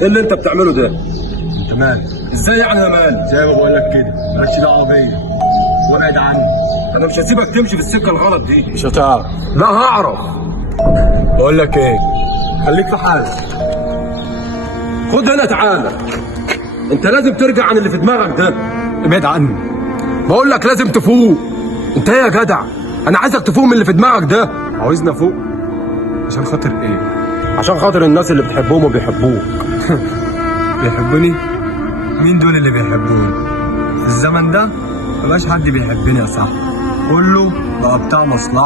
ايه اللي انت بتعمله ده؟ انت مالك؟ ازاي يعني يا مان؟ زي ما بقول لك كده، مالكش دعوه بيا وابعد عني. انا مش هسيبك تمشي في السكه الغلط دي. مش هتعرف. لا هعرف. بقول لك ايه، خليك في حالك. خد هنا تعالى. انت لازم ترجع عن اللي في دماغك ده. ابعد عني. بقول لك لازم تفوق. انت ايه يا جدع؟ انا عايزك تفوق من اللي في دماغك ده. عاوزنا فوق عشان خاطر ايه؟ عشان خاطر الناس اللي بتحبهم وبيحبوك. بيحبوني؟ مين دول اللي بيحبوني؟ في الزمن ده مبقاش حد بيحبني يا صاحبي، كله بقى بتاع مصلحة.